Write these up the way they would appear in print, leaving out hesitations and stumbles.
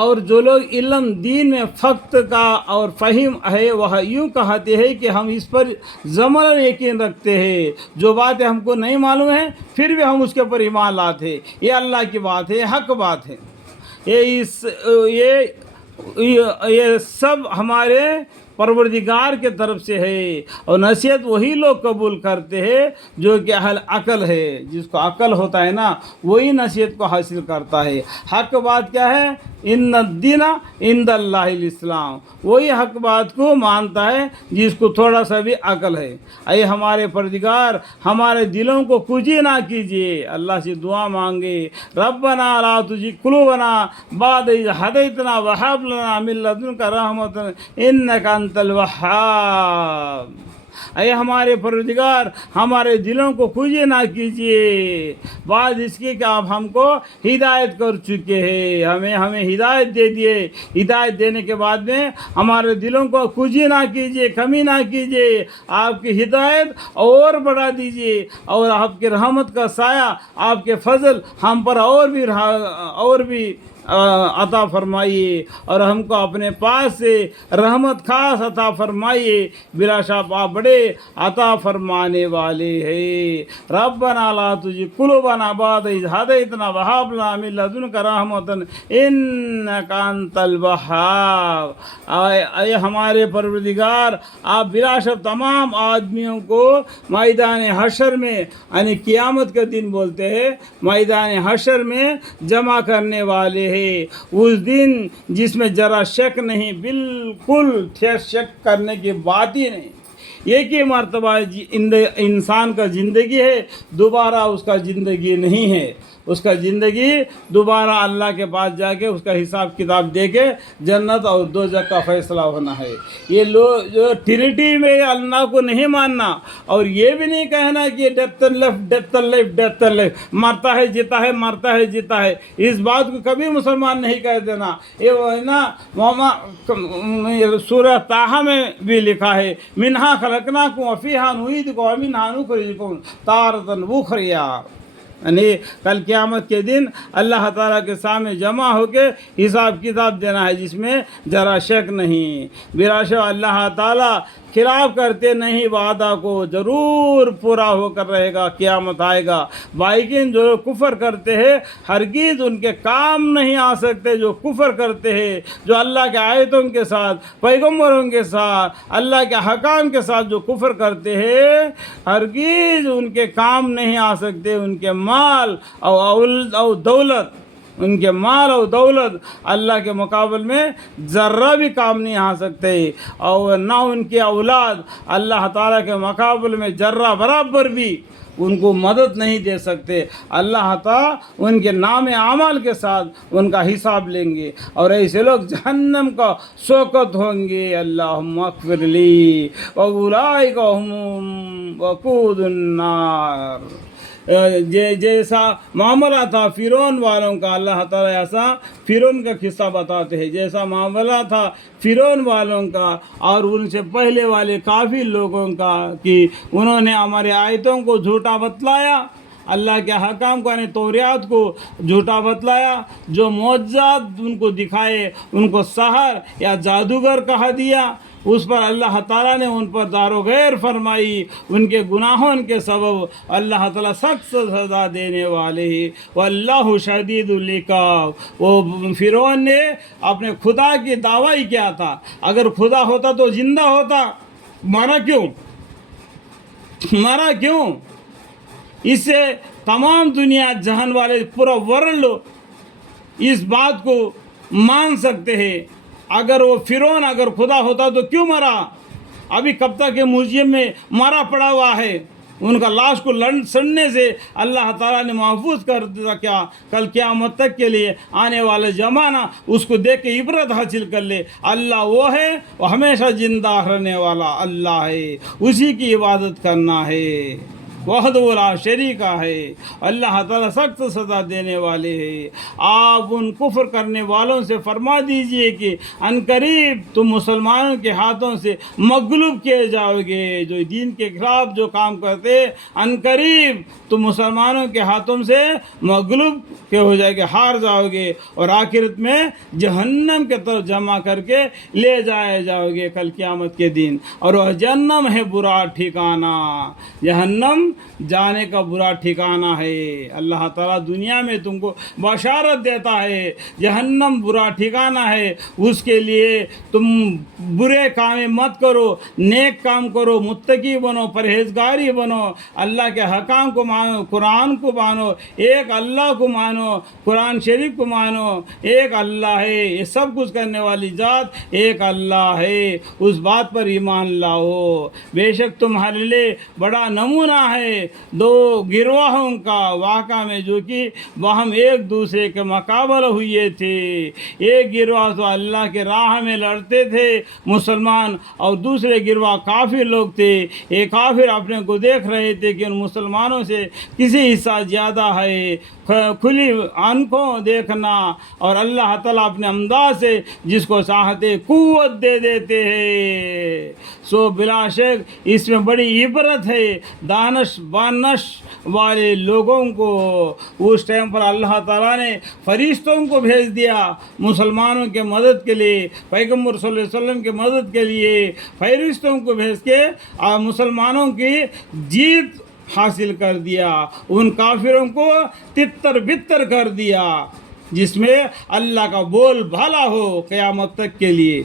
اور جو لوگ علم دین میں فقط کا اور فہم ہے وہ یوں کہتے ہیں کہ ہم اس پر ضمن یقین رکھتے ہیں، جو باتیں ہم کو نہیں معلوم ہیں پھر بھی ہم اس کے اوپر ایمان لاتے ہیں۔ یہ اللہ کی بات ہے، حق بات ہے۔ یہ سب ہمارے پروردگار کے طرف سے ہے، اور نصیحت وہی لوگ قبول کرتے ہیں جو کہ اہل عقل ہے۔ جس کو عقل ہوتا ہے نا وہی نصیحت کو حاصل کرتا ہے۔ حق بات کیا ہے؟ ان الدین عند اللہ الاسلام، وہی حق بات کو مانتا ہے جس کو تھوڑا سا بھی عقل ہے۔ اے ہمارے پروردگار، ہمارے دلوں کو کجی نہ کیجیے، اللہ سے دعا مانگے، ربنا لا تزغ قلوبنا بعد اذ ہدیتنا وہب لنا من لدنک رحمۃ انک انت الوہاب۔ اے ہمارے پروردگار، ہمارے دلوں کو کجی نہ کیجیے بعد اس کے کہ آپ ہم کو ہدایت کر چکے ہیں، ہمیں ہدایت دے دیے۔ ہدایت دینے کے بعد میں ہمارے دلوں کو کجی نہ کیجیے، کمی نہ کیجیے، آپ کی ہدایت اور بڑھا دیجیے، اور آپ کی رحمت کا سایہ، آپ کے فضل ہم پر اور بھی عطا فرمائیے، اور ہم کو اپنے پاس سے رحمت خاص عطا فرمائیے۔ بلا شک آپ بڑے عطا فرمانے والے ہیں۔ ربنا لا تزغ قلوبنا بعد اذ ہدیتنا وہب لنا من لدنک رحمۃ انک انت الوہاب۔ اے ہمارے پروردگار، آپ بلا شک تمام آدمیوں کو میدان حشر میں، یعنی قیامت کے دن بولتے ہیں، میدان حشر میں جمع کرنے والے ہے۔ اس دن جس میں ذرا شک نہیں، بالکل شک کرنے کی بات ہی نہیں۔ ایک ہی مرتبہ انسان کا زندگی ہے، دوبارہ اس کا زندگی نہیں ہے۔ اس کا زندگی دوبارہ اللہ کے پاس جا کے اس کا حساب کتاب دے کے جنت اور دوزخ کا فیصلہ ہونا ہے۔ یہ لوگ جو ٹرینٹی میں اللہ کو نہیں ماننا، اور یہ بھی نہیں کہنا کہ ڈیتھ لیفٹ مرتا ہے جیتا ہے، مرتا ہے جیتا ہے، اس بات کو کبھی مسلمان نہیں کہہ دینا۔ یہ نا سورہ طٰہٰ میں بھی لکھا ہے، منہا خلقناکم وفیہا نعیدکم ومنہا نخرجکم تارۃ اخریٰ۔ یعنی کل قیامت کے دن اللہ تعالیٰ کے سامنے جمع ہو کے حساب کتاب دینا ہے، جس میں ذرا شک نہیں۔ بلا شک اللہ تعالیٰ خلاف کرتے نہیں، وعدہ کو ضرور پورا ہو کر رہے گا، قیامت آئے گا۔ لیکن جو کفر کرتے ہیں ہرگز ان کے کام نہیں آ سکتے۔ جو کفر کرتے ہیں، جو اللہ کے آیتوں کے ساتھ، پیغمبروں کے ساتھ، اللہ کے حکام کے ساتھ جو کفر کرتے ہیں، ہرگز ان کے کام نہیں آ سکتے۔ ان کے مال اور دولت، ان کے مال اور دولت اللہ کے مقابل میں ذرہ بھی کام نہیں آ سکتے، اور نہ ان کی اولاد اللہ تعالیٰ کے مقابل میں ذرہ برابر بھی ان کو مدد نہیں دے سکتے۔ اللہ تعالیٰ ان کے نام اعمال کے ساتھ ان کا حساب لیں گے، اور ایسے لوگ جہنم کا سوکت ہوں گے۔ اللہم اغفر لی واولئک هم وقود النار۔ جیسا معاملہ تھا فرعون والوں کا، اللہ تعالیٰ ایسا فرعون کا قصہ بتاتے ہیں، جیسا معاملہ تھا فرعون والوں کا اور ان سے پہلے والے کافی لوگوں کا، کہ انہوں نے ہمارے آیتوں کو جھوٹا بتلایا، اللہ کے حکام کو یعنی توریات کو جھوٹا بتلایا، جو معجزات ان کو دکھائے ان کو سحر یا جادوگر کہا دیا، اس پر اللہ تعالیٰ نے ان پر دار و غیر فرمائی۔ ان کے گناہوں کے سبب اللہ تعالیٰ سخت سزا دینے والے ہیں۔ واللہ شدید العقاب۔ وہ فرعون نے اپنے خدا کی دعویٰ کیا تھا، اگر خدا ہوتا تو زندہ ہوتا، مرا کیوں؟ اس سے تمام دنیا جہان والے پورا ورلڈ اس بات کو مان سکتے ہیں۔ اگر وہ فرعون اگر خدا ہوتا تو کیوں مرا؟ ابھی کب تک کے میوزیم میں مرا پڑا ہوا ہے، ان کا لاش کو سڑنے سے اللہ تعالیٰ نے محفوظ کر دیا۔ کیا کل قیامت تک کے لیے آنے والا زمانہ اس کو دیکھ کے عبرت حاصل کر لے۔ اللہ وہ ہے، وہ ہمیشہ زندہ رہنے والا اللہ ہے، اسی کی عبادت کرنا ہے۔ وحدہ لا شریک ہے، اللہ تعالیٰ سخت سزا دینے والے ہیں۔ آپ ان کفر کرنے والوں سے فرما دیجئے کہ ان قریب تم مسلمانوں کے ہاتھوں سے مغلوب کیے جاؤ گے، جو دین کے خلاف جو کام کرتے ان قریب تم مسلمانوں کے ہاتھوں سے مغلوب کے ہو جائے گے، ہار جاؤ گے، اور آخرت میں جہنم کے طرف جمع کر کے لے جائے جاؤ گے کل قیامت کے دن، اور وہ جہنم ہے برا ٹھکانہ، جہنم جانے کا برا ٹھکانہ ہے۔ اللہ تعالیٰ دنیا میں تم کو بشارت دیتا ہے جہنم برا ٹھکانہ ہے، اس کے لیے تم برے کام مت کرو، نیک کام کرو، متقی بنو، پرہیزگاری بنو، اللہ کے حکام کو مانو، قرآن کو مانو، ایک اللہ کو مانو، قرآن شریف کو مانو، ایک اللہ ہے، یہ سب کچھ کرنے والی ذات ایک اللہ ہے، اس بات پر ایمان لاؤ۔ بے شک تمہارے لیے بڑا نمونہ ہے دو گروہوں کا واقعہ میں، جو کہ وہ ایک دوسرے کے مقابل ہوئے تھے۔ ایک گروہ تو اللہ کے راہ میں لڑتے تھے مسلمان، اور دوسرے گروہ کافر لوگ تھے۔ ایک کافر اپنے کو دیکھ رہے تھے کہ ان مسلمانوں سے کسی حصہ زیادہ ہے، کھلی آنکھوں دیکھنا، اور اللہ تعالیٰ اپنے امداد سے جس کو چاہتے قوت دے دیتے ہیں۔ سو بلا شک اس میں بڑی عبرت ہے دانش بانش والے لوگوں کو۔ اس ٹائم پر اللہ تعالیٰ نے فرشتوں کو بھیج دیا مسلمانوں کے مدد کے لیے، پیغمبر صلی اللہ علیہ وسلم کے مدد کے لیے فرشتوں کو بھیج کے مسلمانوں کی جیت حاصل کر دیا، ان کافروں کو تتر بتر کر دیا، جس میں اللہ کا بول بھالا ہو قیامت تک کے لیے۔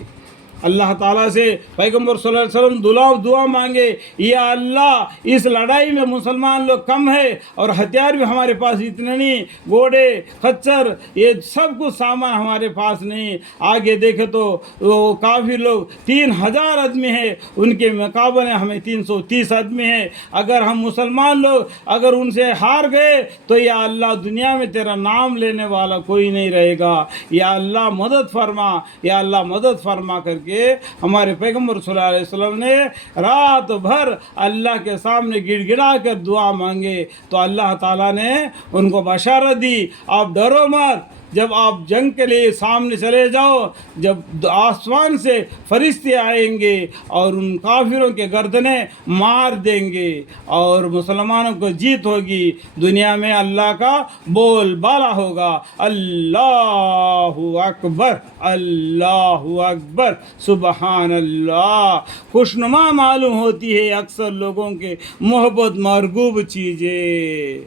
اللہ تعالیٰ سے پیغمبر صلی اللہ علیہ وسلم دعا مانگے، یا اللہ اس لڑائی میں مسلمان لوگ کم ہے اور ہتھیار بھی ہمارے پاس اتنے نہیں، گھوڑے خچر یہ سب کچھ سامان ہمارے پاس نہیں، آگے دیکھے تو وہ کافی لوگ 3000 آدمی ہیں، ان کے مقابلے ہمیں 330 آدمی ہیں، اگر ہم مسلمان لوگ اگر ان سے ہار گئے تو یا اللہ دنیا میں تیرا نام لینے والا کوئی نہیں رہے گا، یا اللہ مدد فرما، یا اللہ مدد فرما کر کہ ہمارے پیغمبر صلی اللہ علیہ وسلم نے رات بھر اللہ کے سامنے گڑ گڑا کر دعا مانگے، تو اللہ تعالیٰ نے ان کو بشارت دی، آپ ڈرو مت، جب آپ جنگ کے لیے سامنے چلے جاؤ، جب آسمان سے فرشتے آئیں گے اور ان کافروں کے گردنیں مار دیں گے اور مسلمانوں کو جیت ہوگی، دنیا میں اللہ کا بول بالا ہوگا، اللہ اکبر، اللہ اکبر، سبحان اللہ۔ خوشنما معلوم ہوتی ہے اکثر لوگوں کے محبت مرغوب چیزیں،